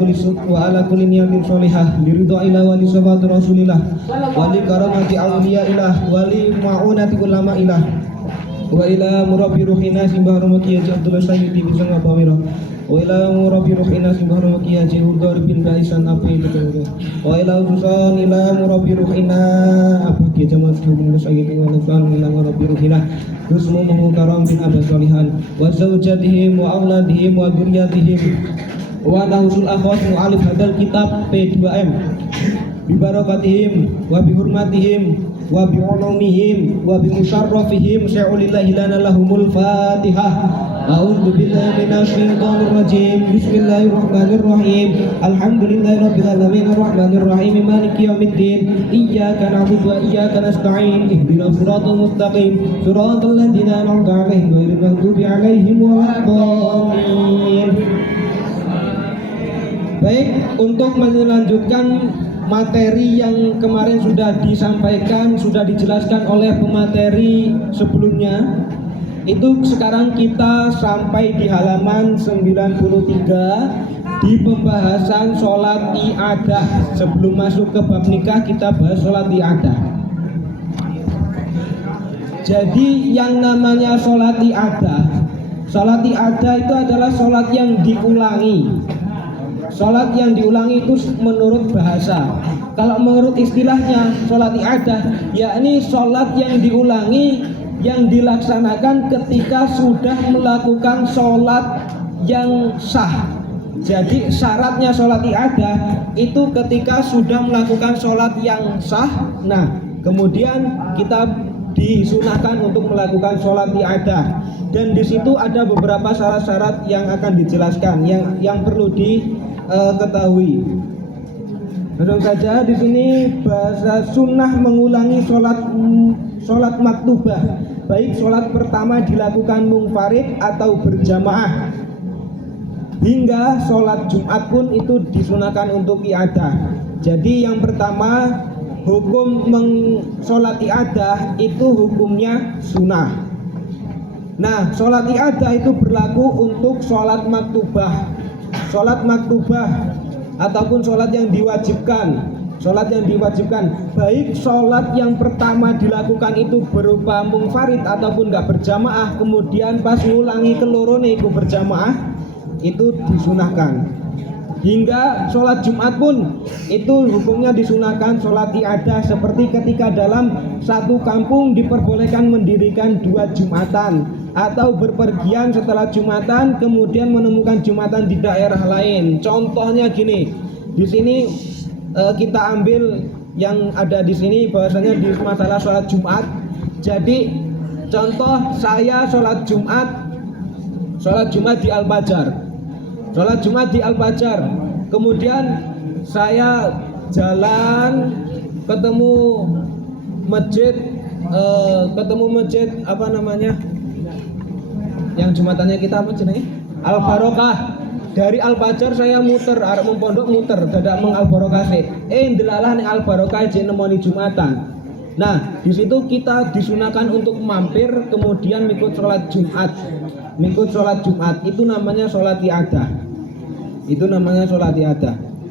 kulli wa ala kulli niyatin sholihah liridha ilah wa li sabati rasulillah wa li karamati awliya ilah wa li ma'unati ulama ilah wa ila murabbi ruhina simbah rumaki Haji Abdullah Sayyidi bin Sanga Bawira wa ila murabbi ruhina simbah rumaki Haji Hudar bin Baisan Api betul wa ila utusan ila murabbi ruhina Abaki Jamal bin Sayyidi wa nafan ila murabbi ruhina rusmuhu karam bin Abas Solihan wa zawjatihim wa auladihim wa dzurriyyatihim wa nahusul akhwas mu'alif hadal kitab P2M bibarakatihim wa bihurmatihim wa bi'ulumihim wa bimusharrafihim sya'ulillahi lana lahumul fatihah. A'udzu billahi minasy syaithanir rajim. Bismillahirrahmanirrahim. Alhamdulillahirabbil alamin arrahmanir rahim maliki yaumiddin. Iyyaka na'budu wa iyyaka nasta'in. Ihdinas siratal mustaqim. Siratal ladzina an'amta 'alaihim ghairil maghdubi 'alaihim waladdallin. Baik, untuk melanjutkan materi yang kemarin sudah disampaikan, sudah dijelaskan oleh pemateri sebelumnya, itu sekarang kita sampai di halaman 93 di pembahasan sholat i'adah. Sebelum masuk ke bab nikah, kita bahas sholat i'adah. Jadi yang namanya sholat i'adah itu adalah sholat yang diulangi. Sholat yang diulangi itu menurut bahasa. Kalau menurut istilahnya sholat i'adah, yakni sholat yang diulangi, yang dilaksanakan ketika sudah melakukan sholat yang sah. Jadi syaratnya sholat i'adah itu ketika sudah melakukan sholat yang sah. Nah, kemudian kita disunahkan untuk melakukan sholat i'adah. Dan di situ ada beberapa syarat-syarat yang akan dijelaskan, yang perlu ketahui. Langsung saja di sini bahasa sunnah mengulangi sholat maktubah, baik sholat pertama dilakukan munfarid atau berjamaah, hingga sholat Jumat pun itu disunahkan untuk i'adah. Jadi yang pertama, hukum sholat i'adah itu hukumnya sunnah. Nah, sholat i'adah itu berlaku untuk sholat maktubah. Sholat maktubah ataupun sholat yang diwajibkan, baik sholat yang pertama dilakukan itu berupa munfarid ataupun nggak berjamaah, kemudian pas ngulangi kelorone itu berjamaah, itu disunahkan. Hingga sholat Jumat pun itu hukumnya disunahkan sholat i'adah, seperti ketika dalam satu kampung diperbolehkan mendirikan 2 Jumatan, atau berpergian setelah Jumatan kemudian menemukan Jumatan di daerah lain. Contohnya gini, di sini kita ambil yang ada di sini bahwasanya di masalah sholat Jumat. Jadi contoh, saya sholat Jumat di Al-Fajar, kemudian saya jalan ketemu masjid apa namanya, yang Jumatannya kita apa jenenge? Al-Barokah. Dari Al-Fajar saya muter, arep pondok muter, dadak meng Al-Barokah sih. Ndelalah ning Al-Barokah jeneng nemoni Jumatan. Nah, di situ kita disunahkan untuk mampir kemudian mengikut sholat Jumat. Itu namanya sholat i'adah.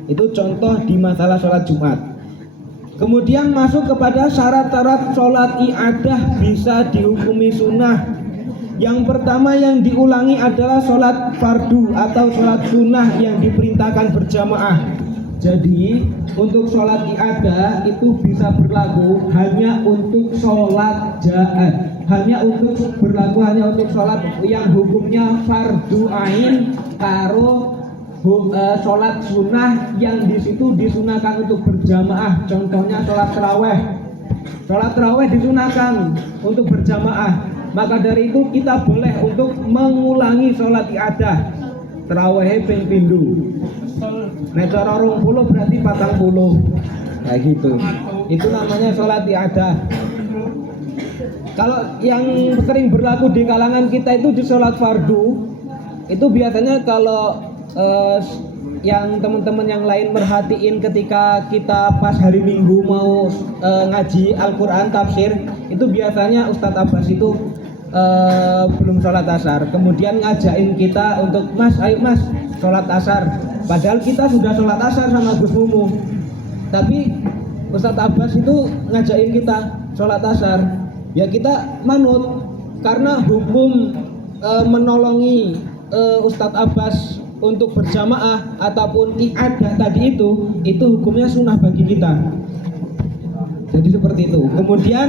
Itu contoh di masalah sholat Jumat. Kemudian masuk kepada syarat-syarat sholat i'adah bisa dihukumi sunnah. Yang pertama yang diulangi adalah sholat fardu atau sholat sunnah yang diperintahkan berjamaah. Jadi untuk sholat i'adah itu bisa berlaku hanya untuk sholat hanya untuk sholat yang hukumnya fardu ain, karo sholat sunnah yang di situ disunahkan untuk berjamaah. Contohnya sholat taraweh disunahkan untuk berjamaah. Maka dari itu kita boleh untuk mengulangi sholat i'adah. Taraweh ping pindho. Nek cara 20 berarti 40. Kayak gitu. Itu namanya sholat i'adah. Kalau yang sering berlaku di kalangan kita itu di sholat fardu, itu biasanya kalau yang teman-teman yang lain merhatiin ketika kita pas hari Minggu mau ngaji Al-Quran tafsir, itu biasanya Ustadz Abbas itu belum sholat asar, kemudian ngajakin kita untuk mas, ayo mas sholat asar, Padahal kita sudah sholat asar sama Gus Mumu, tapi Ustadz Abbas itu ngajakin kita sholat asar, ya kita manut karena hukum menolongi Ustadz Abbas untuk berjamaah ataupun i'adah tadi itu hukumnya sunnah bagi kita. Jadi seperti itu. Kemudian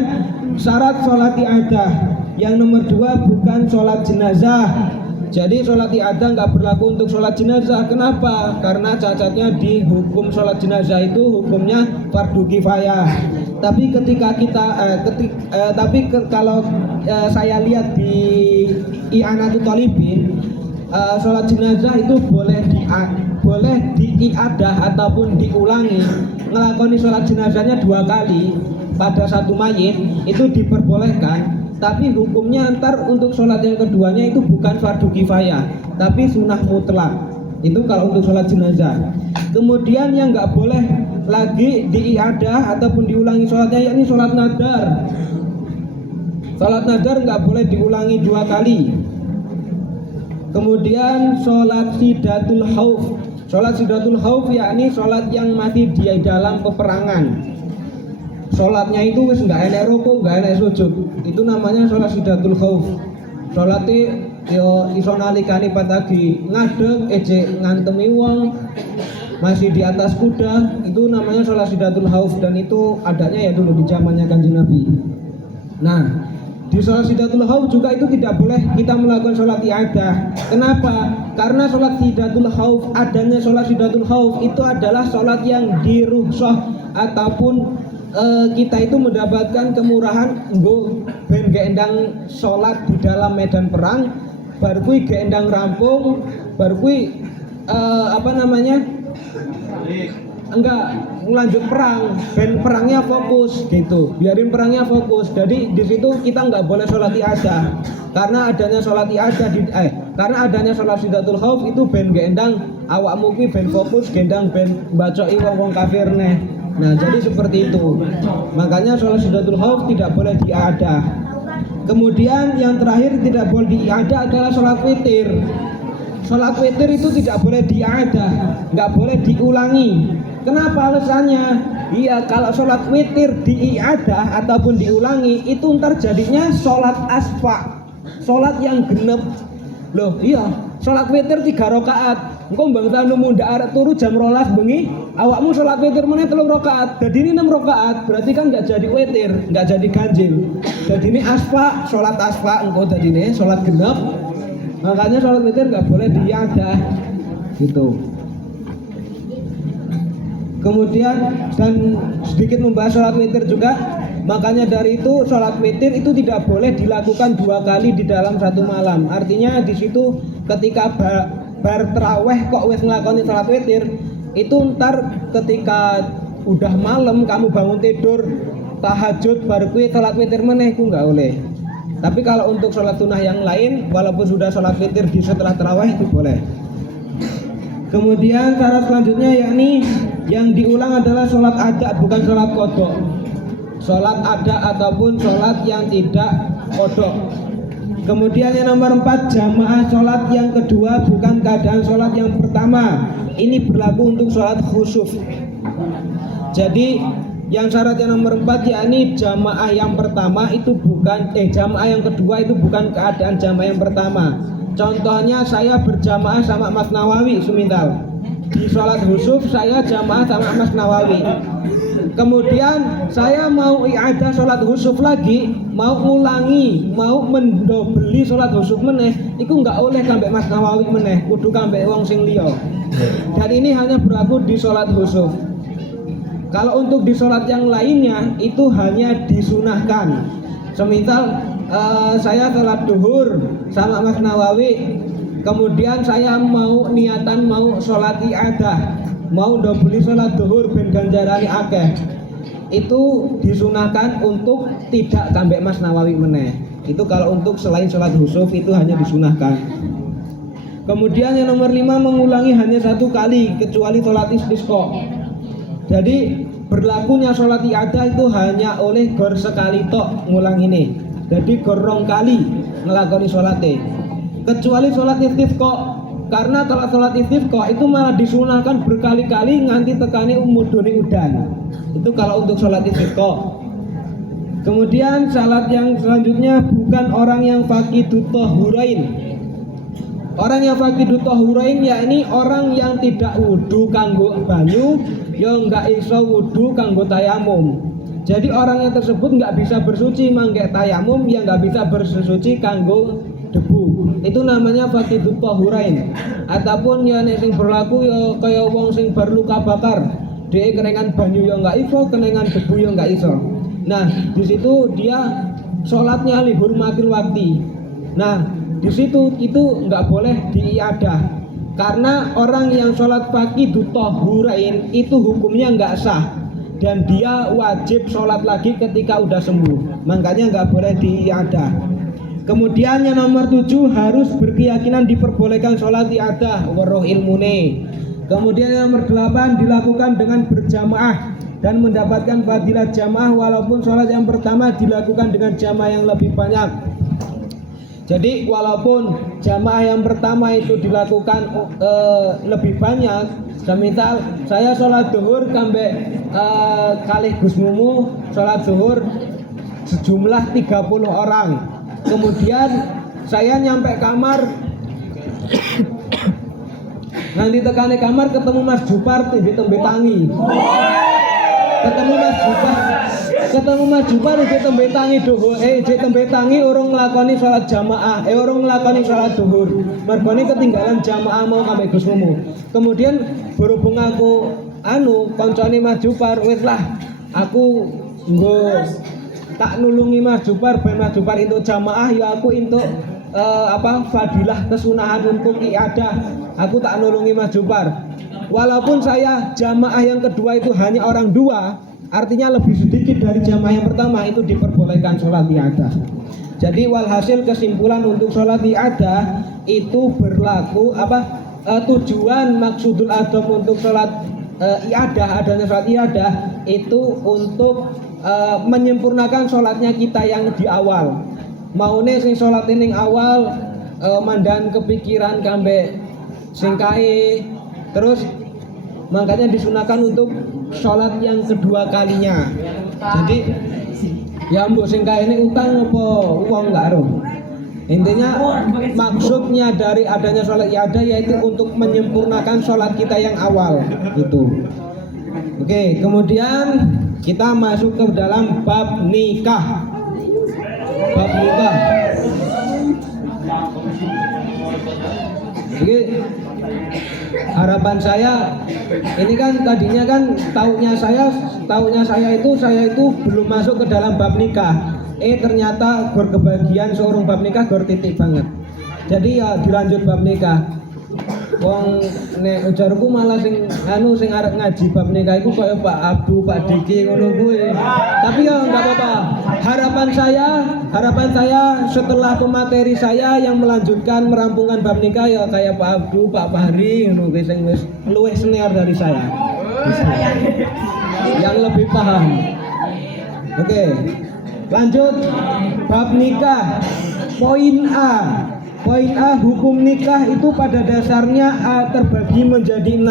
syarat sholat i'adah yang nomor 2 bukan sholat jenazah. Jadi sholat i'adah nggak berlaku untuk sholat jenazah. Kenapa? Karena cacatnya di hukum sholat jenazah itu hukumnya fardu kifayah. Tapi ketika kita kalau saya lihat di I'anatul Talibin, sholat jenazah itu boleh diiadah ataupun diulangi. Ngelakoni sholat jenazahnya 2 kali pada satu mayit itu diperbolehkan. Tapi hukumnya ntar untuk sholat yang keduanya itu bukan fardu kifayah, tapi sunnah mutlak. Itu kalau untuk sholat jenazah. Kemudian yang nggak boleh lagi diiadah ataupun diulangi sholatnya yakni sholat nadar. Sholat nadar nggak boleh diulangi 2 kali. Kemudian sholat sidatul khauf. Sholat sidatul khauf yakni sholat yang masih di dalam peperangan. Sholatnya itu wis nggak enak rukuk, nggak enak sujud. Itu namanya sholat sidatul khauf. Sholatnya yo iso nalikani patagi ngadeg, ejek ngantemi wong, masih di atas kuda. Itu namanya sholat sidatul khauf dan itu adanya ya dulu di zamannya Kanjeng Nabi. Nah, di sholat sidatul khauf juga itu tidak boleh kita melakukan sholat i'adah. Kenapa? Karena sholat sidatul khauf, adanya sholat sidatul khauf itu adalah sholat yang dirukhsah ataupun kita itu mendapatkan kemurahan nggo ben gendang sholat di dalam medan perang, baru kui gendang rampung, baru kui enggak lanjut perang, ben perangnya fokus gitu, biarin perangnya fokus. Jadi di situ kita nggak boleh sholat i'adah, karena adanya sholat i'adah karena adanya sholat sidatul khauf itu ben gendang awakmu ki ben fokus, gendang ben bacoki wong kafir neh. Nah jadi seperti itu. Makanya sholat sidatul khauf tidak boleh di'iadah. Kemudian yang terakhir tidak boleh di'iadah adalah sholat witir. Sholat witir itu tidak boleh di'iadah, nggak boleh diulangi. Kenapa alasannya? Iya, kalau sholat witir di'iadah ataupun diulangi itu ntar jadinya sholat asfa, sholat yang genep. Loh iya, sholat witir 3 rakaat. Engko bangsa nunda arek turu jam 12 bengi, awakmu sholat witir meneh 3 rakaat. Jadi ini 6 rakaat, berarti kan nggak jadi witir, nggak jadi ganjil. Jadi ini asfa, sholat asfa engko jadi ini sholat genep. Makanya sholat witir nggak boleh diiadah gitu. Kemudian dan sedikit membahas sholat witir juga. Makanya dari itu sholat witir itu tidak boleh dilakukan 2 kali di dalam satu malam. Artinya di situ ketika bar terawih kok wis nglakoni sholat witir, itu ntar ketika udah malam kamu bangun tidur tahajud baru kuwi sholat witir meneh ku nggak boleh. Tapi kalau untuk sholat sunnah yang lain walaupun sudah sholat witir di setelah terawih itu boleh. Kemudian syarat selanjutnya yakni yang diulang adalah sholat ada bukan sholat qodok. Sholat ada ataupun sholat yang tidak qodok. Kemudian yang nomor 4 jamaah sholat yang kedua bukan keadaan sholat yang pertama. Ini berlaku untuk sholat khusuf. Jadi yang syarat yang nomor 4 yakni jamaah yang pertama itu bukan jamaah yang kedua itu bukan keadaan jamaah yang pertama. Contohnya saya berjamaah sama Mas Nawawi semisal di sholat khusuf saya jamaah sama Mas Nawawi. Kemudian saya mau i'adah sholat khusuf lagi, mau ngulangi, mau mendobeli sholat khusuf meneh, itu nggak oleh kambek Mas Nawawi meneh, kudu kambek wong sing liya. Dan ini hanya berlaku di sholat khusuf. Kalau untuk di sholat yang lainnya itu hanya disunahkan. Semisal saya sholat duhur sama Mas Nawawi, kemudian saya mau niatan mau sholat i'adah, mau dobeli sholat duhur ben ganjarane akeh, itu disunahkan untuk tidak kambek Mas Nawawi meneh. Itu kalau untuk selain sholat khusuf itu hanya disunahkan. Kemudian yang nomor 5 mengulangi hanya 1 kali kecuali sholat istisqa. Jadi berlakunya sholat i'adah itu hanya oleh gor sekali tok ngulang ini. Jadi gor 2 kali ngelakoni sholatnya. Kecuali sholat istisqa. karena kalau sholat istisqa itu malah disunahkan berkali-kali nganti tekani mudhune udan. Itu kalau untuk sholat istisqa. Kemudian salat yang selanjutnya bukan orang yang faqidut tahurain. Orang yang faqidut tahurain yakni orang yang tidak wudu kanggo banyu, ya enggak iso wudu kanggo tayamum. Jadi orang yang tersebut enggak bisa bersuci mangke tayamum, ya enggak bisa bersuci kanggo debu. Itu namanya faqidut tahurain. Ataupun ya nek sing berlaku ya kaya wong sing berluka bakar, dhek kenengan banyu ya enggak iso, kenengan debu ya enggak iso. Nah, di situ dia sholatnya lihurmatil wakti. Nah, di situ itu nggak boleh diiadah karena orang yang sholat faqidut tahurain itu hukumnya nggak sah dan dia wajib sholat lagi ketika udah sembuh. Makanya nggak boleh diiadah. Kemudian yang nomor 7 harus berkeyakinan diperbolehkan sholat iadah waroh ilmune. Kemudian yang nomor 8 dilakukan dengan berjamaah dan mendapatkan fadilah jamaah walaupun sholat yang pertama dilakukan dengan jamaah yang lebih banyak. Jadi walaupun jamaah yang pertama itu dilakukan lebih banyak, semisal saya sholat zuhur sampai kalih Gusmumu sholat zuhur sejumlah 30 orang. Kemudian saya nyampe kamar nanti tekane kamar ketemu Mas Jupar di tembe tangi. Ketemu Mas Jupar di tembe tangi doho di tembe tangi urung nglakoni salat jamaah urung nglakoni salat zuhur mergone ketinggalan jamaah mau sampai Gusmumu. Kemudian berhubung aku koncone Mas Jupar, wis lah aku nggo tak nulungi Mas Jupar ben Mas Jupar entuk jamaah ya aku entuk fadilah kesunahan untuk iadah. Aku tak nulungi Mas Jupar. Walaupun saya jamaah yang kedua itu hanya orang 2, artinya lebih sedikit dari jamaah yang pertama, itu diperbolehkan sholat iadah. Jadi walhasil kesimpulan untuk sholat iadah itu berlaku tujuan maksudul adab untuk sholat iadah, adanya sholat iadah itu untuk menyempurnakan sholatnya kita yang di awal. Maune sing sholat ning awal mandan kepikiran kambe sing kae, terus makanya disunahkan untuk sholat yang kedua kalinya. Jadi ya mbok sing kae ini utang apa uang enggak roh. Intinya maksudnya dari adanya sholat iadah yaitu untuk menyempurnakan sholat kita yang awal gitu. Oke, kemudian kita masuk ke dalam bab nikah. Bab nikah. Oke. Harapan saya ini kan tadinya kan taunya saya itu belum masuk ke dalam bab nikah. Ternyata berkebagian seorang bab nikah titik banget. Jadi ya dilanjut bab nikah. Wong nek ujarku malah sing arep ngaji bab nikah iku koyo Pak Abdu, Pak Diki ngono kuwi. Tapi ya enggak apa-apa. Harapan saya setelah pemateri saya yang melanjutkan merampungkan bab nikah ya kayak Pak Abdu, Pak Fahri ngono kuwi sing wis luwih senior dari saya. Yang lebih paham. Oke. Lanjut bab nikah. Poin A, hukum nikah itu pada dasarnya terbagi menjadi 6.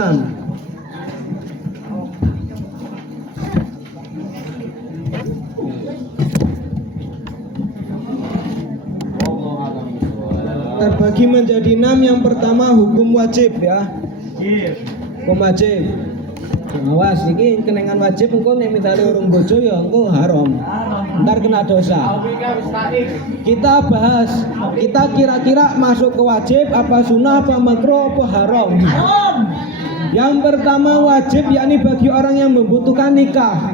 Terbagi menjadi 6. Yang pertama hukum wajib ya. Hukum wajib. Awas iki kenengan wajib engko nek misale urung bojo ya engko haram. Ntar kena dosa. Kita bahas, kita kira-kira masuk ke wajib apa sunnah apa makruh apa haram. Yang pertama wajib yakni bagi orang yang membutuhkan nikah.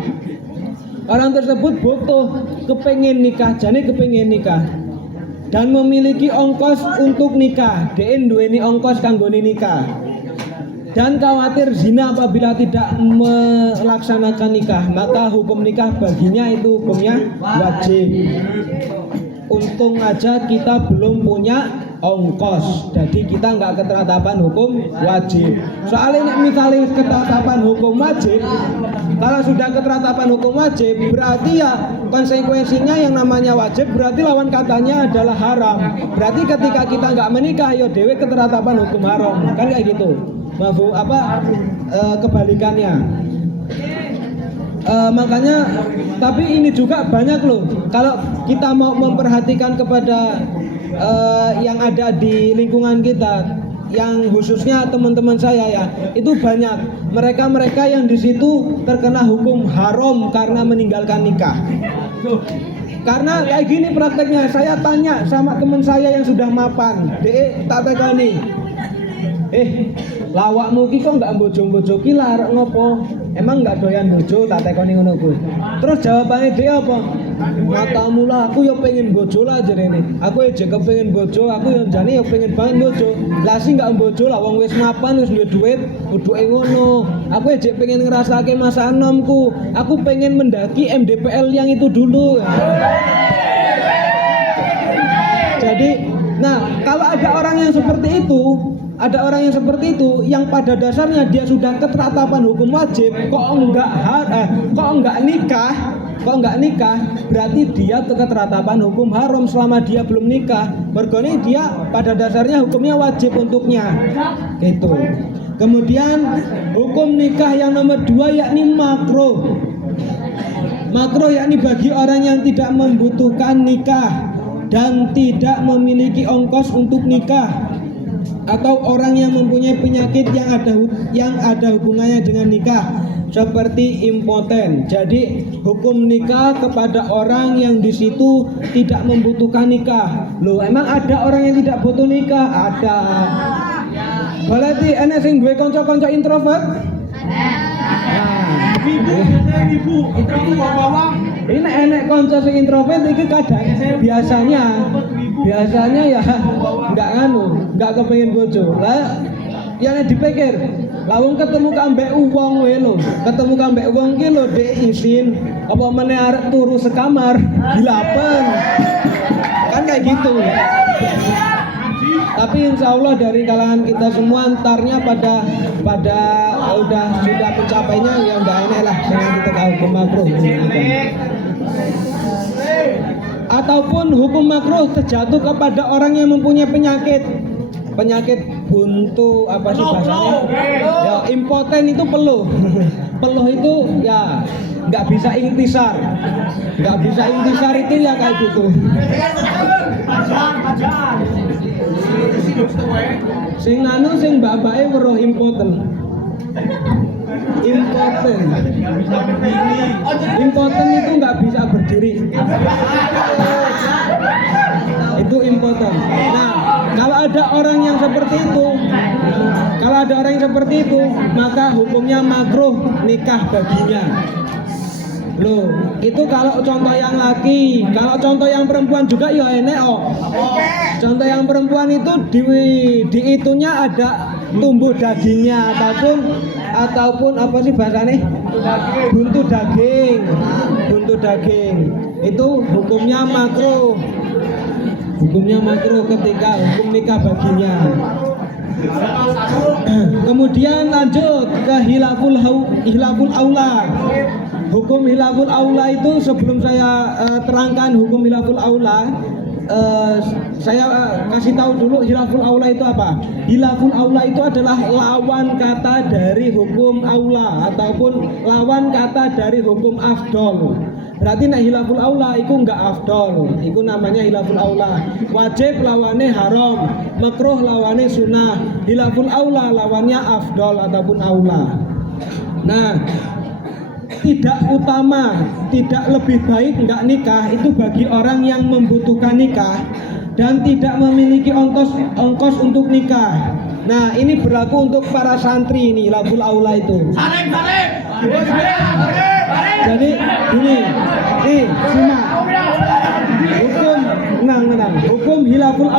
Orang tersebut butuh kepengin nikah, jane kepengin nikah dan memiliki ongkos untuk nikah. Dhewe duweni ongkos kanggone nikah. Dan khawatir zina apabila tidak melaksanakan nikah, maka hukum nikah baginya itu hukumnya wajib. Untung aja kita belum punya ongkos. Jadi kita nggak keteratapan hukum wajib. Soalnya ini misalnya keteratapan hukum wajib, kalau sudah keteratapan hukum wajib berarti ya konsekuensinya yang namanya wajib berarti lawan katanya adalah haram. Berarti ketika kita nggak menikah ya dewe keteratapan hukum haram, kan kayak gitu. Kebalikannya. Makanya tapi ini juga banyak loh, kalau kita mau memperhatikan kepada yang ada di lingkungan kita, yang khususnya teman-teman saya ya, itu banyak mereka yang di situ terkena hukum haram karena meninggalkan nikah. Karena kayak gini prakteknya, saya tanya sama teman saya yang sudah mapan, tak tekani, lawakmu ki kok nggak bojo-bojo ki larek ngopo? Emang nggak doyan bojo? Tak tekoni ngono kuwi. Terus jawabannya dia apa? Matamu lah, aku ya pengen bojo lah jarene. Aku aja kepengen bojo, aku ya jane ya pengen banget bojo. Lah sih nggak bojo lah, wong wis mapan wis duwe duit, kuduke ngono. Aku aja pengen ngerasake masa enomku. Aku pengen mendaki MDPL yang itu dulu. Jadi, nah kalau ada orang yang seperti itu, yang pada dasarnya dia sudah keteratapan hukum wajib, kok enggak nikah, berarti dia keteratapan hukum haram selama dia belum nikah. Mergone dia pada dasarnya hukumnya wajib untuknya. Gitu. Kemudian hukum nikah yang nomor 2 yakni makruh. Makruh yakni bagi orang yang tidak membutuhkan nikah dan tidak memiliki ongkos untuk nikah, atau orang yang mempunyai penyakit yang ada hubungannya dengan nikah seperti impoten. Jadi hukum nikah kepada orang yang di situ tidak membutuhkan nikah. Loh, emang ada orang yang tidak butuh nikah? Ada. Berarti enek sing duwe kanca-kanca introvert? Ibu, ini enek kanca sing introvert iki kadang biasanya ya enggak kepengen bojo. Lah yang dipikir, lawung ketemu kambek wong wae lho. Ketemu kambek wong ki lho dhek izin apa meneh arek turu sekamar dilapen. Kan kayak gitu. Tapi insya Allah dari kalangan kita semua antarnya pada sudah pencapainya yang enggak enak lah dengan kita hukum makruh. Ataupun hukum makruh terjatuh kepada orang yang mempunyai penyakit buntu, apa sih bahasanya? Ya, impoten itu peluh. Peluh itu ya nggak bisa intisar itu ya kayak gitu. Sing babake weruh impoten itu nggak bisa berdiri. Itu impoten. Nah, kalau ada orang yang seperti itu, maka hukumnya makruh nikah baginya. Loh, itu kalau contoh yang laki. Kalau contoh yang perempuan juga ya enek oh. Contoh yang perempuan itu di itunya ada tumbuh dagingnya ataupun apa sih bahasanya? Buntu daging. Itu hukumnya makruh. Ketika hukum nikah baginya. Kemudian lanjut ke hilaful aula. Hukum hilaful aula itu sebelum saya terangkan hukum hilaful aula, saya kasih tahu dulu hilaful aula itu apa. Hilaful aula itu adalah lawan kata dari hukum aula ataupun lawan kata dari hukum afdol. Berarti nek hilaful aula itu enggak afdol, itu namanya hilaful aula. Wajib lawannya haram, makruh lawannya sunnah, hilaful aula lawannya afdol ataupun aula. Nah, tidak utama, tidak lebih baik enggak nikah itu bagi orang yang membutuhkan nikah dan tidak memiliki ongkos untuk nikah. Nah, ini berlaku untuk para santri ini hilaful aula itu. Jadi gini, simak. Hukum hilaful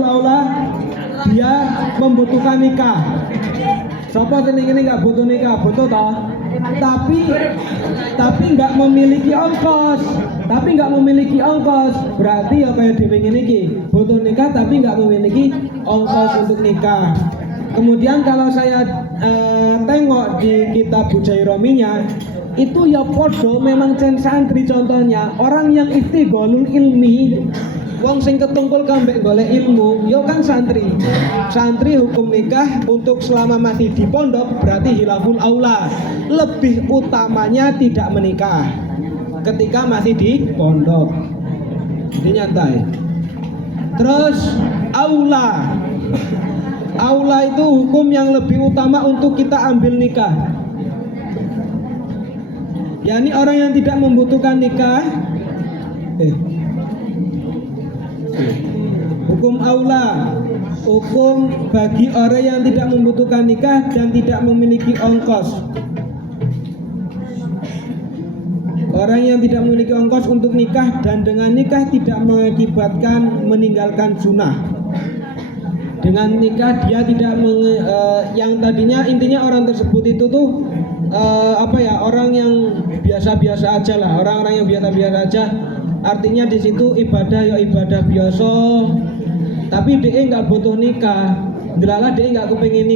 aula dia membutuhkan nikah. Siapa sing ini enggak butuh nikah? Butuh toh? tapi nggak memiliki ongkos, berarti ya kayak dhewe ngene iki, butuh nikah tapi nggak memiliki ongkos untuk nikah. Kemudian kalau saya tengok di kitab Bujairomiyah itu ya podo memang cen santri, contohnya orang yang istigholul ilmi, wong sing ketungkul kambek golek ilmu, yo kan santri. Santri hukum nikah untuk selama masih di pondok berarti hilaful aula. Lebih utamanya tidak menikah ketika masih di pondok. Jadi nyantai. Terus aula. Aula itu hukum yang lebih utama untuk kita ambil nikah. yakni orang yang tidak membutuhkan nikah. Hukum aula, hukum bagi orang yang tidak membutuhkan nikah dan tidak memiliki ongkos. Orang yang tidak memiliki ongkos untuk nikah dan dengan nikah tidak mengakibatkan meninggalkan sunnah. Dengan nikah dia tidak yang tadinya intinya orang tersebut itu tuh orang yang biasa-biasa aja lah, orang-orang yang biasa-biasa aja. Artinya di situ ibadah ya ibadah biasa, tapi dia nggak butuh nikah. Delalah dia nggak kepengen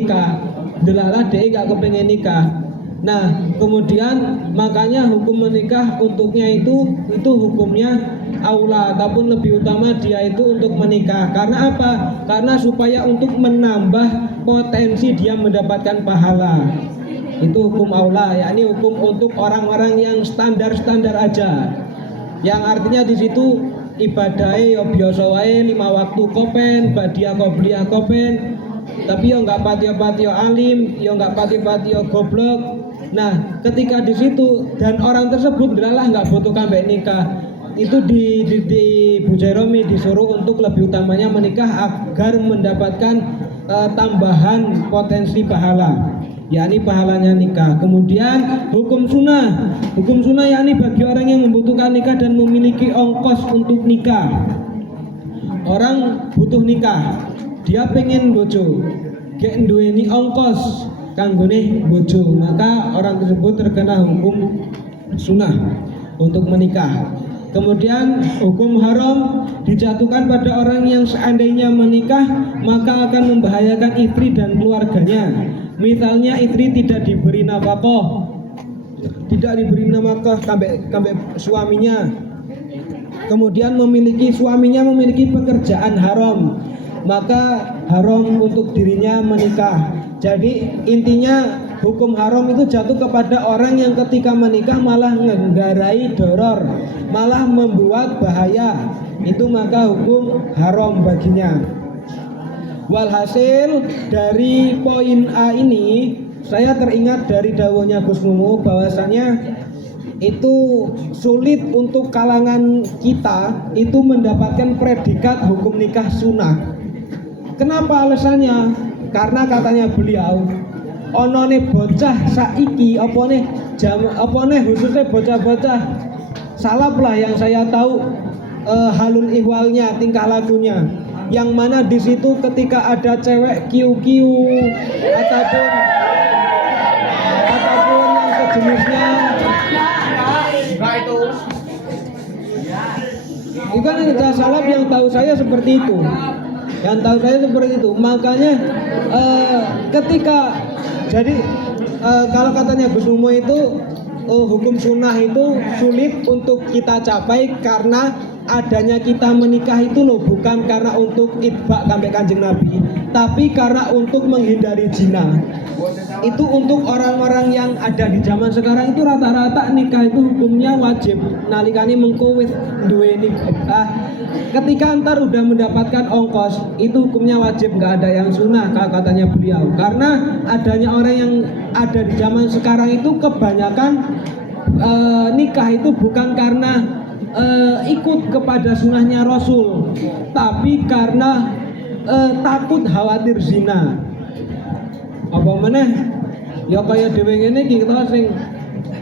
nikah. Nah, kemudian makanya hukum menikah untuknya itu hukumnya aula, ataupun lebih utama dia itu untuk menikah. Karena apa? Karena supaya untuk menambah potensi dia mendapatkan pahala. Itu hukum aula, yakni hukum untuk orang-orang yang standar-standar aja. Yang artinya di situ ibadahnya ya biasa wae 5 waktu kopen, badiah qobliyah kopen. Tapi yo enggak patio-patio alim, yo enggak patio-patio goblok. Nah, ketika di situ dan orang tersebut adalah nggak butuh kambek nikah, itu di Bujairomiyah disuruh untuk lebih utamanya menikah agar mendapatkan tambahan potensi pahala, yakni pahalanya nikah. Kemudian hukum sunnah yakni bagi orang yang membutuhkan nikah dan memiliki ongkos untuk nikah. Orang butuh nikah, dia pengen bojo, gek duweni ongkos kanggone bojo, maka orang tersebut terkena hukum sunnah untuk menikah. Kemudian hukum haram dijatuhkan pada orang yang seandainya menikah maka akan membahayakan istri dan keluarganya. Misalnya istri tidak diberi nafkah, kambek suaminya. Kemudian suaminya memiliki pekerjaan haram, maka haram untuk dirinya menikah. Jadi intinya hukum haram itu jatuh kepada orang yang ketika menikah malah menggarai doror, malah membuat bahaya. Itu maka hukum haram baginya. Walhasil dari poin A ini saya teringat dari dawuhnya Gus Mumu bahwasanya itu sulit untuk kalangan kita itu mendapatkan predikat hukum nikah sunnah. Kenapa alasannya? Karena katanya beliau onone bocah saiki opone khususnya bocah-bocah salaf lah yang saya tahu halul ihwalnya, tingkah lakunya, yang mana di situ ketika ada cewek kiu-kiu ataupun yang sejenisnya itu kan ada salaf yang tahu saya seperti itu. Makanya ketika jadi kalau katanya Gus Mumo itu hukum sunnah itu sulit untuk kita capai karena adanya kita menikah itu loh, bukan karena untuk itbak sampai Kanjeng Nabi, tapi karena untuk menghindari zina. Itu untuk orang-orang yang ada di zaman sekarang itu rata-rata nikah itu hukumnya wajib. Nalikane mengko wis duweni ketika antar udah mendapatkan ongkos itu hukumnya wajib, nggak ada yang sunnah katanya beliau. Karena adanya orang yang ada di zaman sekarang itu kebanyakan nikah itu bukan karena ikut kepada sunnahnya Rasul, tapi karena takut khawatir zina. Apa meneh ya kaya dhewe ngene iki kita sing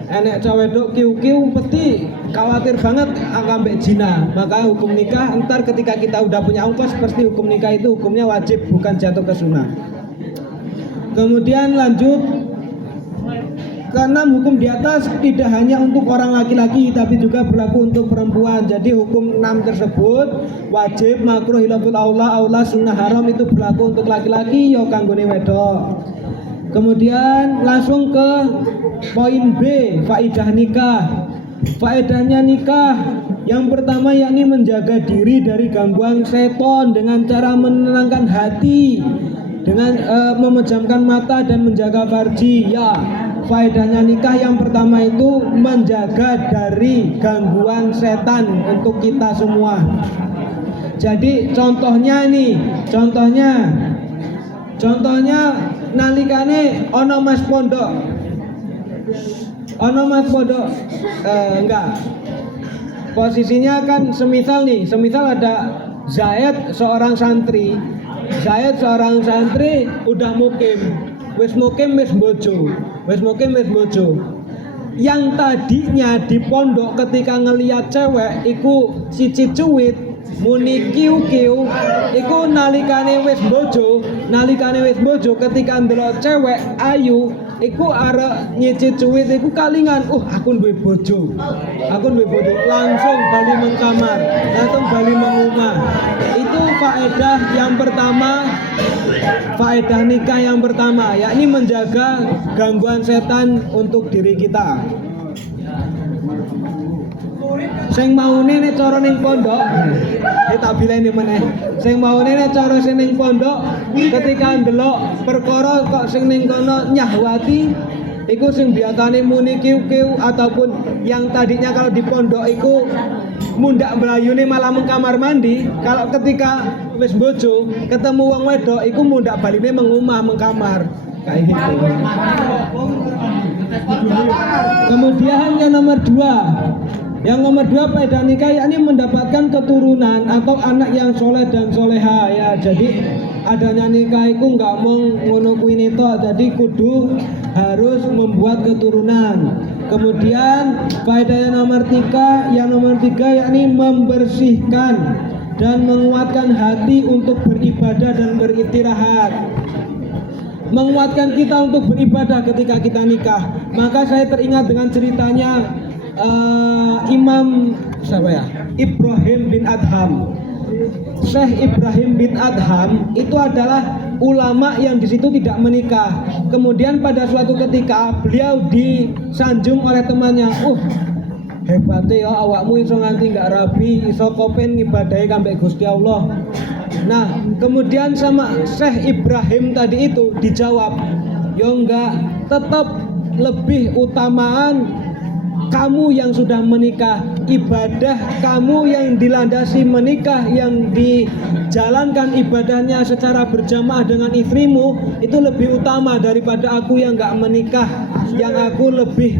enek cawe wedok kiu-kiu pasti khawatir banget ambek zina. Maka hukum nikah entar ketika kita udah punya ongkos pasti hukum nikah itu hukumnya wajib, bukan jatuh ke sunnah. Kemudian lanjut keenam, hukum di atas tidak hanya untuk orang laki-laki tapi juga berlaku untuk perempuan. Jadi hukum 6 tersebut wajib, makruh, hilaful aula, sunnah, haram itu berlaku untuk laki-laki yo kanggone wedok. Kemudian langsung ke poin B, faedah nikah. Faedahnya nikah yang pertama yakni menjaga diri dari gangguan seton dengan cara menenangkan hati, dengan memejamkan mata dan menjaga farji. Ya, faedahnya nikah yang pertama itu menjaga dari gangguan setan untuk kita semua. Jadi contohnya nih, contohnya nalikane ono mas pondok, enggak. Posisinya kan semisal ada Zaid seorang santri udah mukim wis bojo. Yang tadinya di pondok ketika ngeliat cewek iku cici cuwit muni kiu-kiu, iku nalikane wis bojo ketika ndelok cewek ayu iku arek nyicit cuwit iku kalingan, aku duwe bojo, langsung bali mengkamar, langsung bali mengumah. Itu faedah yang pertama, faedah nikah yang pertama, yakni menjaga gangguan setan untuk diri kita. Sing maune nek cara ning pondok, tak bileni meneh. Sing maune nek cara sing ning pondok ketika ndelok perkara kok sing ning kono nyahwati, iku sing biasane muni kiu-kiu ataupun yang tadinya kalau di pondok iku mundak mlayune malah mengkamar mandi, kalau ketika wis bojo ketemu wong wedok iku mundak baline mengumah mengkamar. Kayak gitu. Kemudian yang nomor 2, faedah nikah yakni mendapatkan keturunan atau anak yang soleh dan soleha. Ya, jadi adanya nikah itu nggak mau ngono kuwi netok, jadi kudu harus membuat keturunan. Kemudian faedah yang nomor 3 yakni membersihkan dan menguatkan hati untuk beribadah dan beristirahat. Menguatkan kita untuk beribadah ketika kita nikah. Maka saya teringat dengan ceritanya Imam Ibrahim bin Adham. Syekh Ibrahim bin Adham itu adalah ulama yang di situ tidak menikah. Kemudian pada suatu ketika beliau disanjung oleh temannya, hebatnya ya awakmu iso nganti nggak rabi, iso kopen ngibadahi kambek Gusti Allah. Nah, kemudian sama Syekh Ibrahim tadi itu dijawab, ya enggak, tetap lebih utamaan kamu yang sudah menikah, ibadah kamu yang dilandasi menikah, yang dijalankan ibadahnya secara berjamaah dengan istrimu itu lebih utama daripada aku yang enggak menikah, yang aku lebih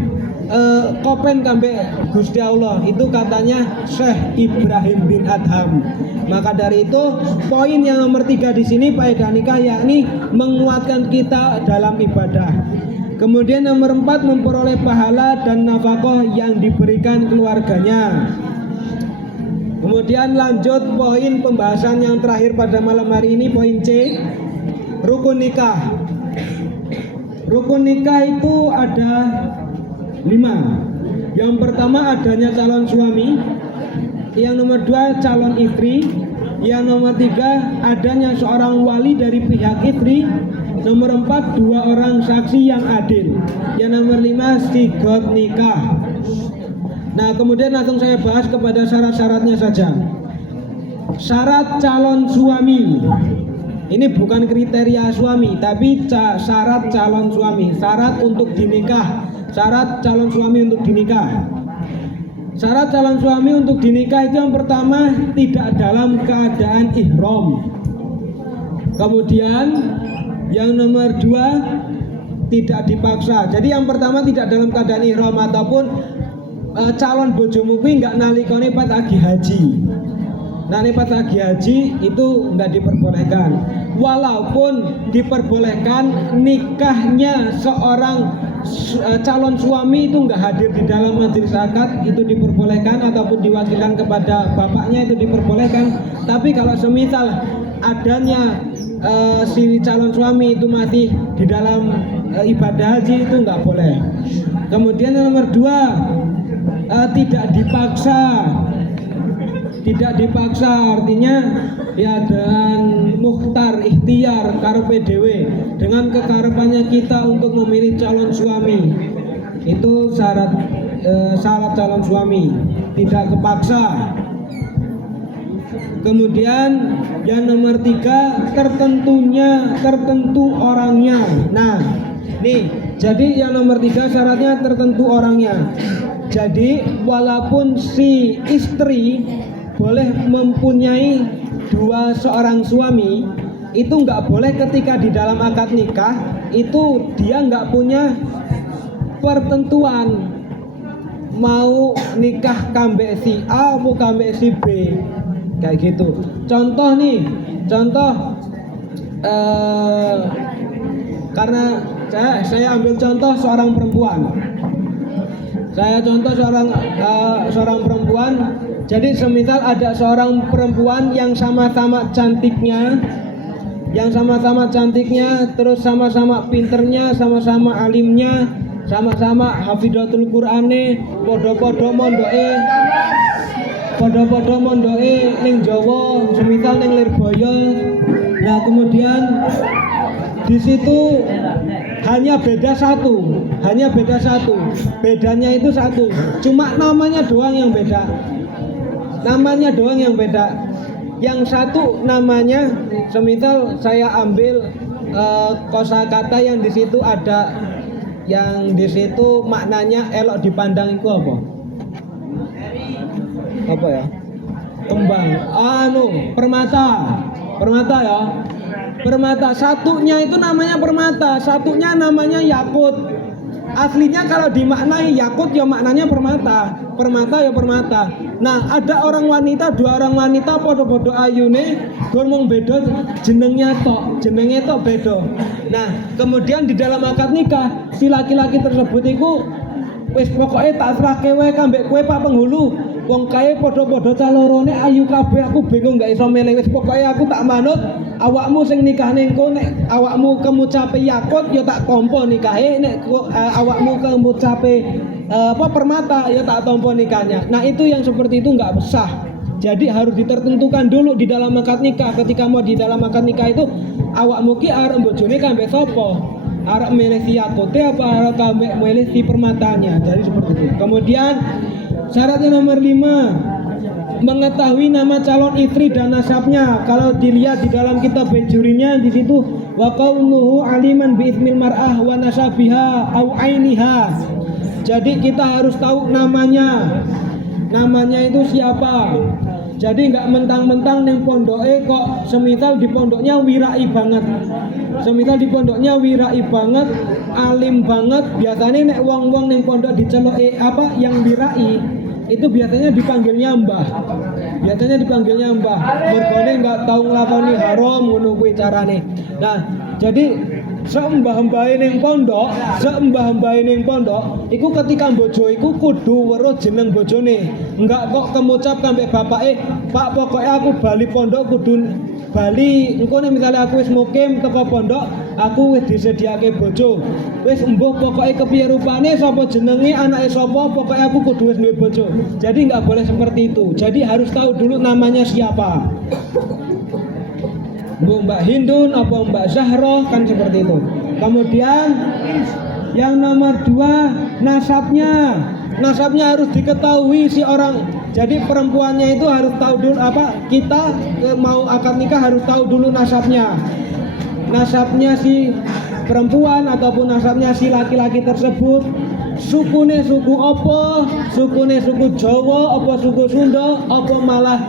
kopen kambe Gusti Allah. Itu katanya Syekh Ibrahim bin Adham. Maka dari itu poin yang nomor 3 di sini faedah nikah yakni menguatkan kita dalam ibadah. Kemudian nomor 4 memperoleh pahala dan nafkah yang diberikan keluarganya. Kemudian lanjut poin pembahasan yang terakhir pada malam hari ini, poin C, rukun nikah. Rukun nikah itu ada 5. Yang pertama adanya calon suami, yang nomor 2 calon istri, yang nomor 3 adanya seorang wali dari pihak istri, nomor 4 2 orang saksi yang adil, yang nomor 5 sigot nikah. Nah, kemudian langsung saya bahas kepada syarat-syaratnya saja. Syarat calon suami ini bukan kriteria suami, tapi syarat calon suami, syarat untuk dinikah. Syarat calon suami untuk dinikah. Syarat calon suami untuk dinikah itu yang pertama tidak dalam keadaan ihram. Kemudian yang nomor 2 tidak dipaksa. Jadi yang pertama tidak dalam keadaan ihram ataupun calon bojomu kuwi enggak nalikane pas lagi haji. Nah, pas lagi haji itu enggak diperbolehkan. Walaupun diperbolehkan nikahnya seorang calon suami itu enggak hadir di dalam majelis akad, itu diperbolehkan, ataupun diwakilkan kepada bapaknya itu diperbolehkan. Tapi kalau semisal adanya si calon suami itu masih di dalam ibadah haji itu nggak boleh. Kemudian yang nomor 2, tidak dipaksa. Tidak dipaksa artinya ya dengan mukhtar, ikhtiar, karepe dhewe, dengan kekarepannya kita untuk memilih calon suami. Itu syarat calon suami, tidak kepaksa. Kemudian yang nomor 3, tertentu orangnya. Nah, nih, jadi yang nomor 3 syaratnya tertentu orangnya. Jadi walaupun si istri boleh mempunyai seorang suami, itu nggak boleh ketika di dalam akad nikah itu dia nggak punya pertentuan mau nikah kambek si A mau kambek si B kayak gitu. Contoh karena saya ambil contoh seorang perempuan. Seorang perempuan. Jadi semisal ada seorang perempuan yang sama-sama cantiknya, terus sama-sama pinternya, sama-sama alimnya, sama-sama hafidatul Qur'ane, podo-podo mondoke ning Jawa, semisal ning Lirboyo. Nah, kemudian di situ hanya beda satu. Bedanya itu satu. Cuma namanya doang yang beda. Yang satu namanya, semisal saya ambil kosakata yang di situ ada, yang di situ maknanya elok dipandang itu apa? Apa ya? Kembang. Permata ya. Permata. Satunya itu namanya permata, satunya namanya yakut. Aslinya kalau dimaknai yakut ya maknanya permata ya permata. Nah, ada dua orang wanita podo-podo ayune, gormong bedo jenenge tok bedo. Nah, kemudian di dalam akad nikah si laki-laki tersebut iku wis pokoke tak serahke wae kambek kowe Pak Penghulu. Wong kae podo-podo calorone ayu kabeh, aku bingung gak iso milih. Wis pokoke aku tak manut awakmu sing nikah ning kono. Nek awakmu kemucape yakut ya tak tampa nikahe, nek awakmu kemucape permata ya tak tampa nikahnya. Nah, itu yang seperti itu enggak sah. Jadi harus ditertentukan dulu di dalam akad nikah. Ketika mau di dalam akad nikah itu awakmu ki arep bojone kambek sapa? Arep milih si yakute apa arep kambek milih si permatanya. Jadi seperti itu. Kemudian syaratnya nomor 5, mengetahui nama calon istri dan nasabnya. Kalau dilihat di dalam kitab bejurinya di situ wa qaunuhu aliman bi ismil mar'ah wa nasabiha au ainiha. Jadi kita harus tahu namanya. Namanya itu siapa. Jadi enggak mentang-mentang neng pondoke kok semisal di pondoknya wirai banget. Alim banget. Biasanya nek wong-wong neng pondok diceluki yang wirai itu biasanya dipanggilnya mbah. Mergone enggak tahu nglakoni haram ngono kuwi carane. Nah, jadi sembah-mbahe ning pondok, iku ketika bojo iku kudu weruh jeneng bojone. Enggak kok kemucap kambek bapake, Pak pokoke aku bali pondok kudu bali. Engko nek misale aku wis mukim teko pondok, aku wis disediake bojo. Wis embuh pokoke kepiye rupane, sapa jenenge, anake sapa, pokoke aku kudu wis duwe bojo. Jadi enggak boleh seperti itu. Jadi harus tahu dulu namanya siapa. Mbak Hindun apa Mbak Zahroh kan seperti itu. Kemudian yang nomor 2, nasabnya harus diketahui si orang. Jadi perempuannya itu harus tahu dulu kita mau akad nikah harus tahu dulu nasabnya si perempuan ataupun nasabnya si laki-laki tersebut. Sukune suku apa? Sukune suku Jawa apa suku Sunda apa malah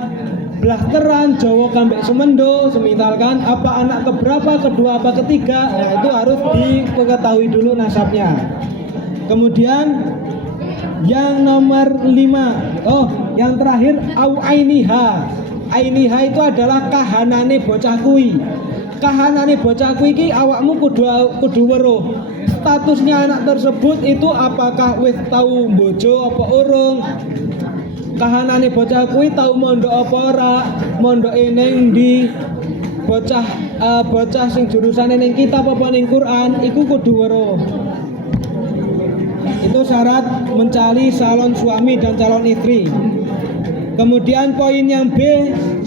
blasteran Jawa kambek semendo semisalkan, apa anak keberapa, kedua apa ketiga. Nah, itu harus diketahui dulu nasabnya. Kemudian yang nomor 5, yang terakhir au ainiha itu adalah kahanane bocah kuwi. Kahanane bocah kuwi iki awakmu kudu weruh statusnya anak tersebut itu apakah wis tau bojo apa urung. Kahanane bocah kuwi tau mondok apa ora, mondoke ning ndi. bocah sing jurusane ning kitab apa ning Quran iku kudu weruh. Itu syarat mencari calon suami dan calon istri. Kemudian poin yang B,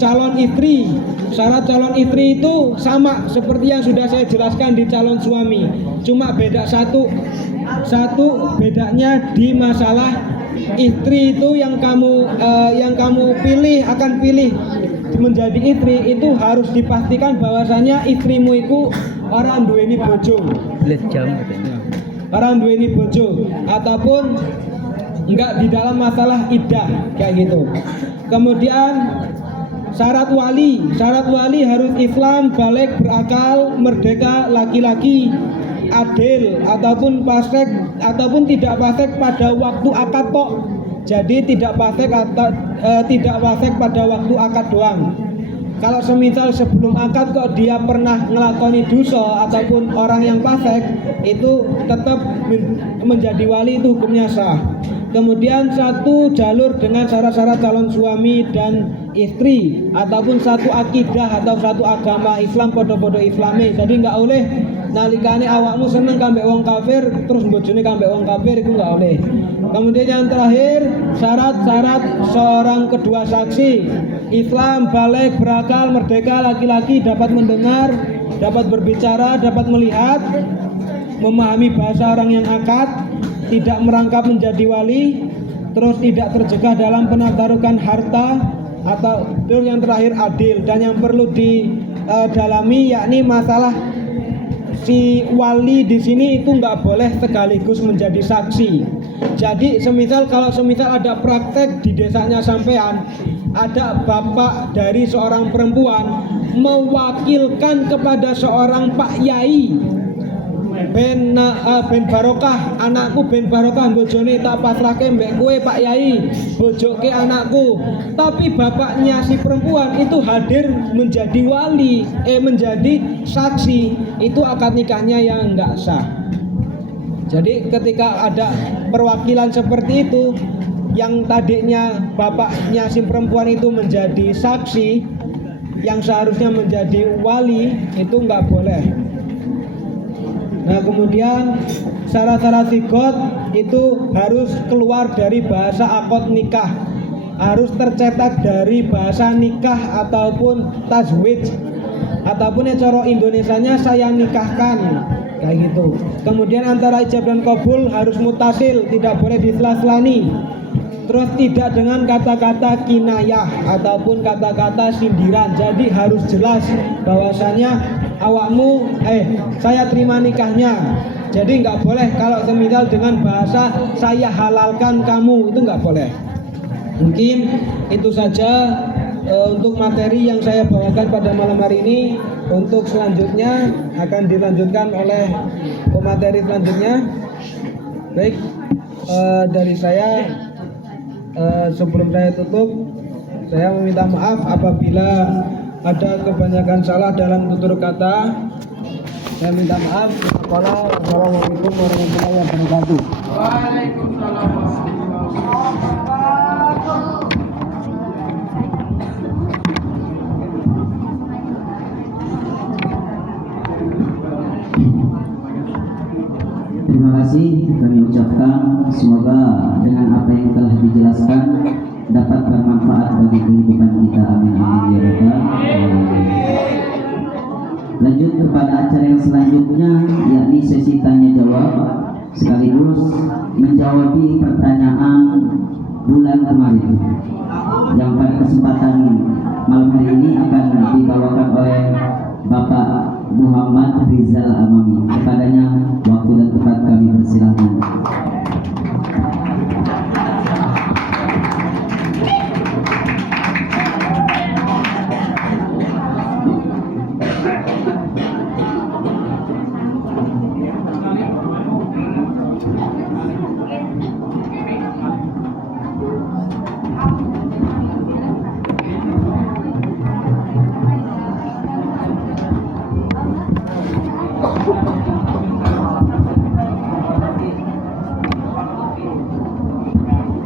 calon istri. Syarat calon istri itu sama seperti yang sudah saya jelaskan di calon suami. Cuma beda satu bedanya di masalah istri itu yang kamu akan pilih menjadi istri itu harus dipastikan bahwasanya istrimu itu orang duweni bojo. Orang duweni bojo ataupun enggak di dalam masalah iddah kayak gitu. Kemudian syarat wali harus Islam, balik, berakal, merdeka, laki-laki, adil ataupun fasik ataupun tidak fasik pada waktu akad tok. Jadi tidak fasik pada waktu akad doang. Kalau semisal sebelum akad kok dia pernah ngelakoni dosa ataupun orang yang fasik, itu tetap menjadi wali, itu hukumnya sah. Kemudian satu jalur dengan syarat-syarat calon suami dan istri ataupun satu akidah atau satu agama Islam, podo-podo Islami. Jadi nggak oleh nalikane awakmu seneng kambek wong kafir terus bojone kambek wong kafir, itu nggak oleh. Kemudian yang terakhir syarat-syarat seorang kedua saksi Islam, balik, berakal, merdeka, laki-laki, dapat mendengar, dapat berbicara, dapat melihat, memahami bahasa orang yang akad, tidak merangkap menjadi wali, terus tidak terjegah dalam penatarukan harta, atau terus yang terakhir adil. Dan yang perlu didalami yakni masalah si wali di sini itu nggak boleh sekaligus menjadi saksi. Jadi kalau semisal ada praktek di desanya sampean, ada bapak dari seorang perempuan mewakilkan kepada seorang Pak Yai ben barokah, anakku ben barokah, bojone tak pasrahke mbek kowe Pak Yai, bojoke anakku. Tapi bapaknya si perempuan itu hadir menjadi wali, menjadi saksi, itu akad nikahnya yang enggak sah. Jadi ketika ada perwakilan seperti itu, yang tadinya bapaknya si perempuan itu menjadi saksi, yang seharusnya menjadi wali, itu enggak boleh. Nah, kemudian syarat-syarat sigot itu harus keluar dari bahasa akad nikah, harus tercetak dari bahasa nikah ataupun tazwij, ataupun yang cara Indonesianya saya nikahkan, kayak gitu. Kemudian antara ijab dan qabul harus mutasil, tidak boleh disela-selani. Terus tidak dengan kata-kata kinayah ataupun kata-kata sindiran. Jadi harus jelas bahwasanya awakmu saya terima nikahnya. Jadi nggak boleh kalau semisal dengan bahasa saya halalkan kamu, itu nggak boleh. Mungkin itu saja untuk materi yang saya bawakan pada malam hari ini. Untuk selanjutnya akan dilanjutkan oleh pemateri selanjutnya. Baik, dari saya sebelum saya tutup, saya meminta maaf apabila ada kebanyakan salah dalam tutur kata. Saya minta maaf. Wassalamualaikum warahmatullahi wabarakatuh. Waalaikumsalam warahmatullahi wabarakatuh. Terima kasih kami ucapkan, semoga dengan apa yang telah dijelaskan dapat bermanfaat bagi kehidupan kita. Amin amin ya rabbal alamin. Lanjut kepada acara yang selanjutnya, yakni sesi tanya jawab sekaligus menjawab pertanyaan bulan kemarin yang pada kesempatan malam hari ini akan dibawakan oleh Bapak Muhammad Rizal Amami. Kepadanya waktu dan tempat kami persilakan.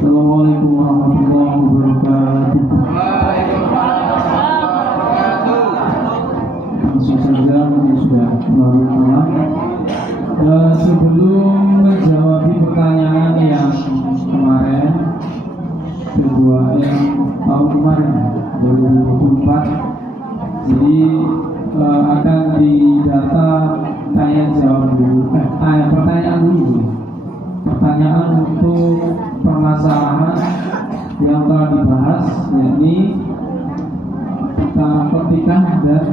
Assalamualaikum warahmatullahi wabarakatuh. yang tahun kemarin 2024. Jadi akan didata tanya jawab dulu, pertanyaan dulu. Pertanyaan untuk permasalahan yang telah dibahas, yakni tentang pertikah dan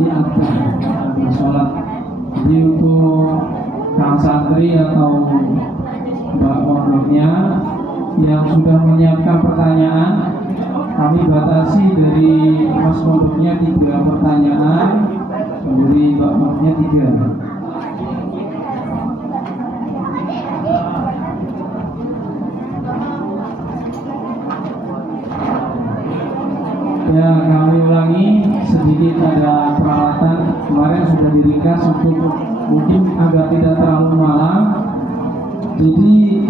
iadah sholat. Jadi untuk kang santri atau mbak pondoknya yang sudah menyiapkan pertanyaan, kami batasi dari mas pondoknya 3 pertanyaan, dari mbak pondoknya 3. Ya, kami ulangi sedikit, ada peralatan kemarin sudah diringkas untuk mungkin agar tidak terlalu malam. Jadi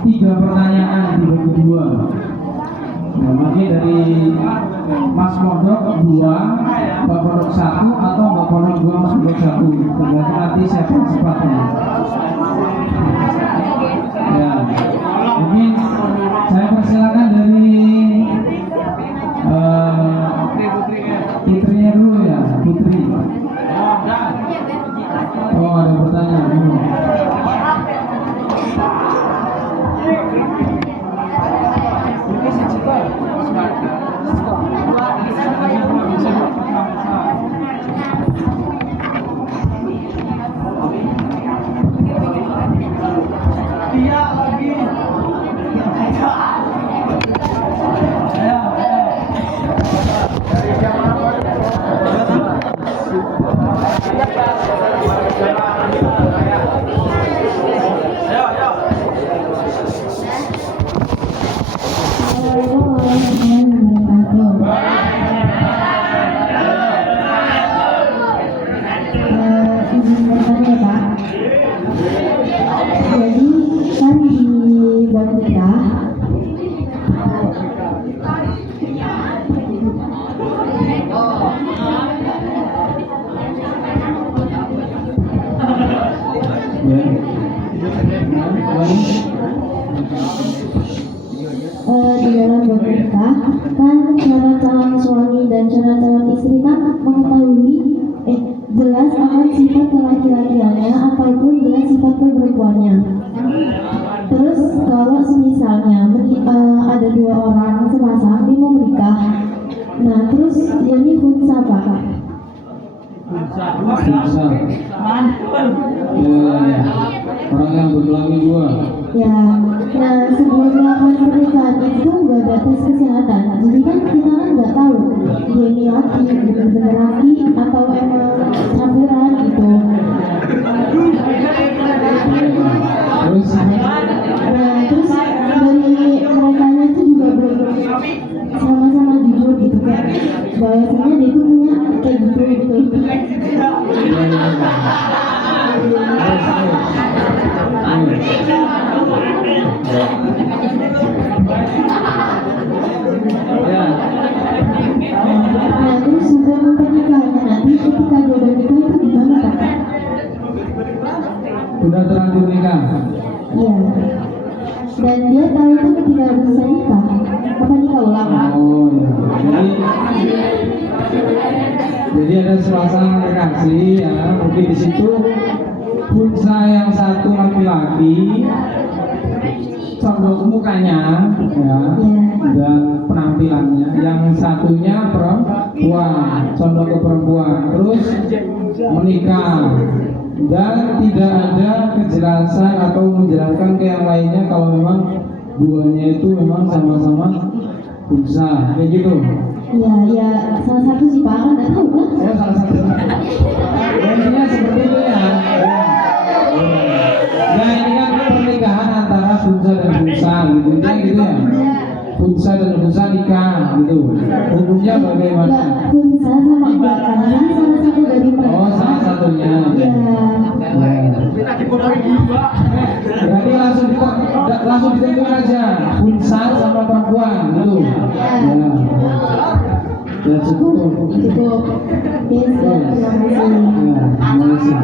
3 pertanyaan dibagi 2. Nah, mungkin dari Mas Pondok 2, Mbak Pondok 1, atau Mbak Pondok 2, Mas Pondok 1. Berarti nanti siapa cepatnya. Ya, mungkin saya persilakan dari putrinya dulu ya, Putri. Oh, ada pertanyaan. Di dalam bernikah kan syarat calon suami dan syarat calon istri kan mengetahui jelas akan sifat laki-lakiannya ataupun jelas sifat perempuannya. Terus kalau semisalnya ada 2 orang sepasang dia mau menikah, nah terus ini khunsa Pak. Orang yang berkelamin 2. Ya, nah sebelum melakukan pernikahan itu nggak ada tes kesehatan. Jadi kan kita kan nggak tahu dia ini laki, bener-bener laki atau emang campuran gitu. Terus Nah terus dari mereka itu juga belum sama-sama jujur gitu kayak bahwasanya dia itu punya kayak gitu. Nah terus sebelum pernikahannya nanti ketika dia udah nikah itu gimana Pak? sudah terlanjur nikah. Iya. Dan dia tahu itu ketika bisa nikah, apa nikah ulang? Oh ya. Jadi ada suasana kekasih ya, mungkin di situ punca yang satu laki-laki condong mukanya ya, dan penampilannya, yang satunya perempuan condong ke perempuan, terus menikah dan tidak ada kejelasan atau menjelaskan ke yang lainnya kalau memang duanya itu memang sama-sama punca kayak gitu. Iya, ya salah satu sih Pak, kan nggak tahu kan? Oh, salah satu. Intinya seperti itu ya. Ya ini kan pernikahan antara punca dan punca gitu, intinya gitu ya. Punca dan punca nikah gitu. Hukumnya bagaimana? Nggak, punca sama enggak kan? Jadi salah satu dari mereka. Oh, salah satunya. Iya. Berarti langsung ditentukan aja punca sama perempuan gitu. Ya. Ya cukup. Cukup. Yes, terima kasih. Ya, terima kasih.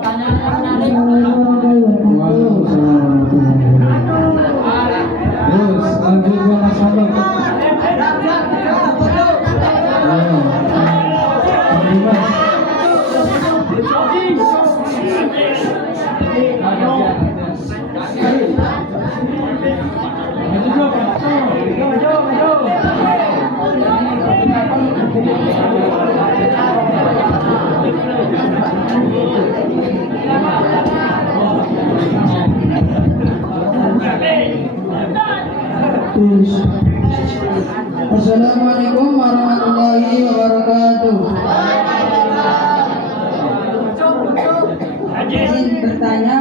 Assalamualaikum warahmatullahi wabarakatuh. Waalaikumsalam warahmatullahi wabarakatuh. Terus lanjut ke Mas Pondok. Assalamualaikum warahmatullahi wabarakatuh. Izin bertanya,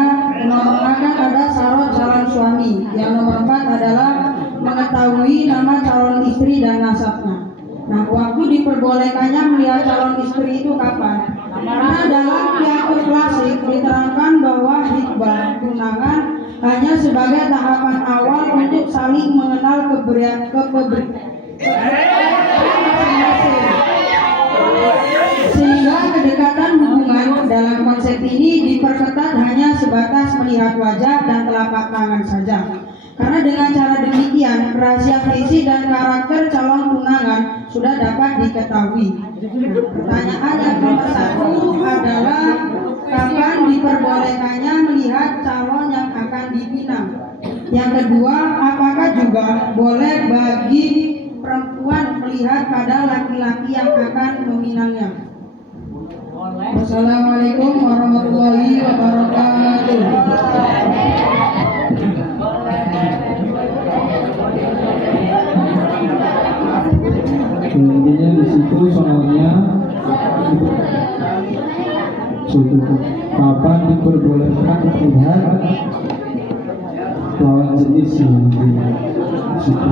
nomor 4 kan ada syarat calon suami. Yang nomor 4 adalah mengetahui nama calon istri dan nasabnya. Nah, waktu diperbolehkannya melihat calon istri itu kapan? Karena dalam piagam klasik diterangkan bahwa hitbah tunangan hanya sebagai tahapan awal untuk saling mengenal sehingga kedekatan hubungan dalam konsep ini diperketat hanya sebatas melihat wajah dan telapak tangan saja. Karena dengan cara demikian rahasia visi dan karakter calon tunangan sudah dapat diketahui. Pertanyaan yang nomor 1 adalah kapan diperbolehkannya melihat calon yang akan dipinang. Yang kedua, apakah juga boleh bagi perempuan melihat pada laki-laki yang akan meminangnya? Wassalamualaikum warahmatullahi wabarakatuh. Intinya di situ soalnya kapan diperbolehkan melihat lawan jenis yang di situ.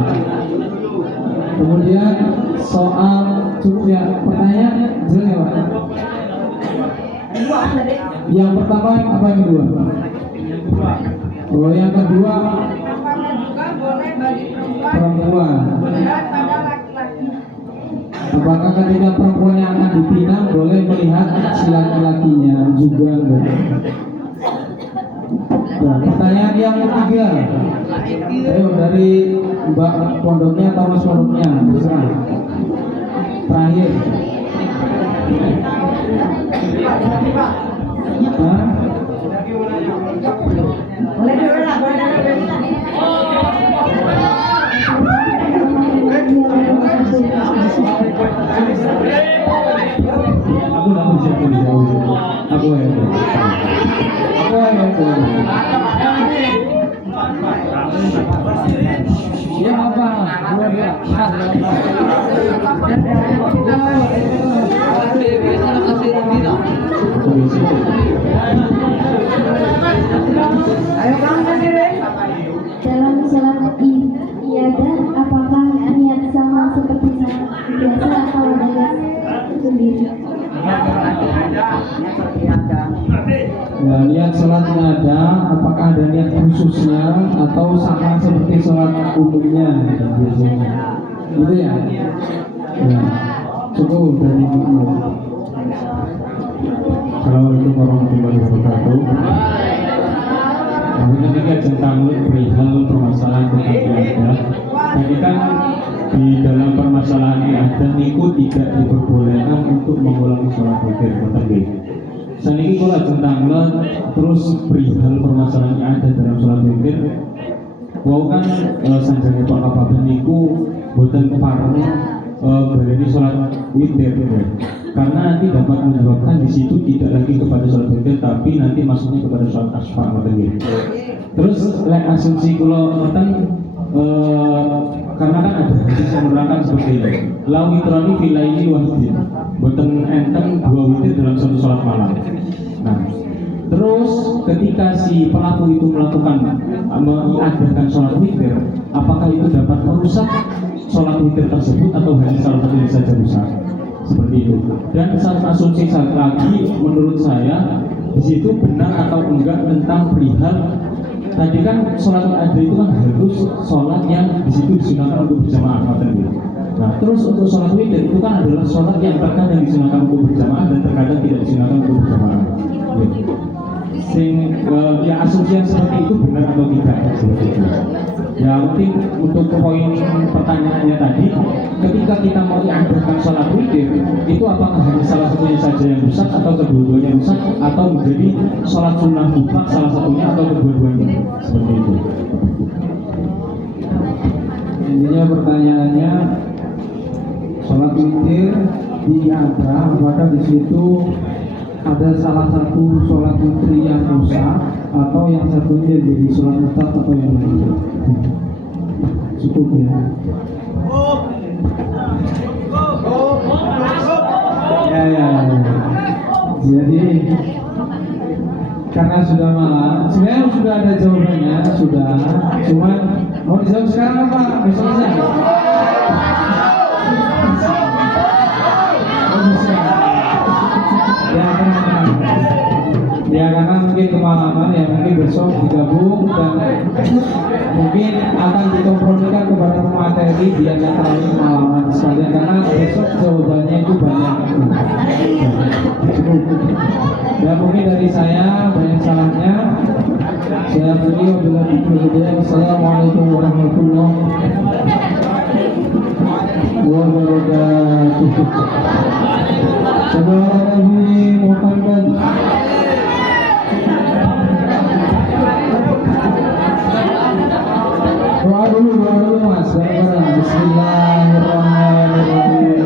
Kemudian soal cukup ya, pertanyaan jelas ya Pak. Yang pertama apa yang kedua? Oh, yang kedua Boleh bagi perempuan. melihat pada laki-laki. Apakah ketika perempuan yang akan dipinang boleh melihat si laki-lakinya juga enggak? Nah, pertanyaan yang ketiga, ayo dari Mbak pondoknya atau Mas pondoknya, terserah. Terakhir. Hah? Boleh dulu lah, boleh dulu. Aku bisa aku yang ya apa? Dalam sholat ibadah, apakah niat sama seperti biasa atau ada niat sendiri? Ya, niat sholatnya ada, apakah ada niat khususnya atau sama seperti sholat umumnya biasanya? Gitu ya? Ya, cukup dari itu. Assalamualaikum warahmatullahi wabarakatuh. Yang ketiga tentang perihal permasalahan tentang ibadah. Tadi kan di dalam permasalahan ibadah niku tidak diperbolehkan untuk mengulangi sholat witir, betul nggih? Saniki kula tentang terus perihal permasalahan ibadah dalam sholat witir. Wau kan sanjane Pak Kababen niku boten kepareng berani sholat witir ya. Karena nanti dapat menyebabkan di situ tidak lagi kepada sholat witir tapi nanti masuknya kepada sholat asfa gitu. Terus lek asumsi kula ngoten karena kan ada hadis yang menerangkan seperti ini. La witrani fil laili wahidin. Boten enten dua witir dalam satu sholat malam. Nah, terus ketika si pelaku itu melakukan mengadakan sholat witir, apakah itu dapat merusak sholat witir tersebut atau hanya salah satunya saja rusak? Seperti itu. Dan satu asumsi satu lagi menurut saya di situ benar atau enggak tentang perihal tadi kan sholat ada itu kan harus sholat yang di situ disunahkan untuk berjamaah. Nah terus untuk sholat witir itu kan adalah sholat yang terkadang disunahkan untuk berjamaah dan terkadang tidak disunahkan untuk berjamaah. Ya asumsi yang seperti itu benar atau tidak seperti itu. Ya mungkin untuk poin pertanyaannya tadi, ketika kita mau diadakan sholat witir, itu apakah hanya salah satunya saja yang rusak atau kedua-duanya rusak atau menjadi sholat sunnah mutlak salah satunya atau kedua-duanya seperti itu. Intinya pertanyaannya sholat witir diada, apakah di situ ada salah satu sholat witir yang rusak atau yang satunya jadi sholat mutlak atau yang lain? Cukup ya. Ya. Jadi karena sudah malam, sebenarnya sudah ada jawabannya, sudah. Cuman mau dijawab sekarang apa? Besok aja. Ya karena mungkin kemalaman ya, mungkin besok digabung dan mungkin akan dikompromikan kepada pemateri biar nggak terlalu kemalaman sekalian, karena besok jawabannya itu banyak. Ya mungkin dari saya banyak salahnya. Saya beri wabillahi. Wassalamualaikum warahmatullahi wabarakatuh. Saudara Nabi Muhammad. Doa dulu mas, bareng-bareng. Bismillahirrahmanirrahim.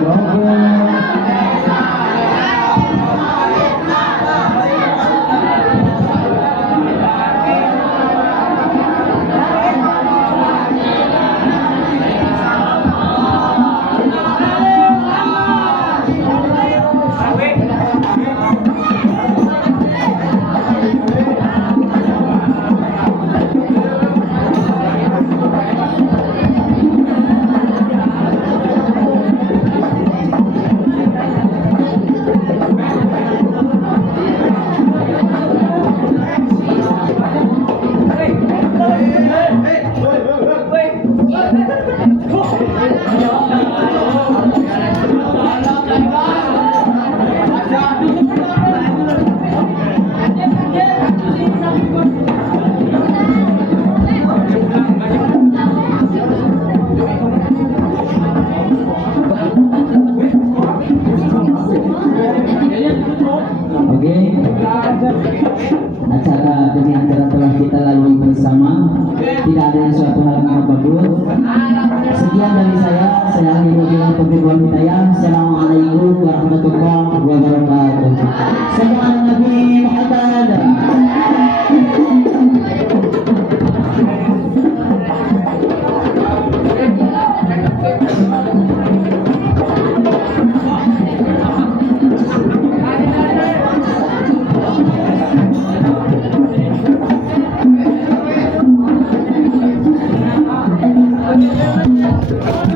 Oke, acara demi acara telah kita lalui bersama. Tidak ada yang suatu hal yang apapun. Sekian dari saya akhiri wabillahi taufiq wal hidayah. Assalamualaikum warahmatullahi wabarakatuh. Sallallahu Nabi Muhammad. Thank you.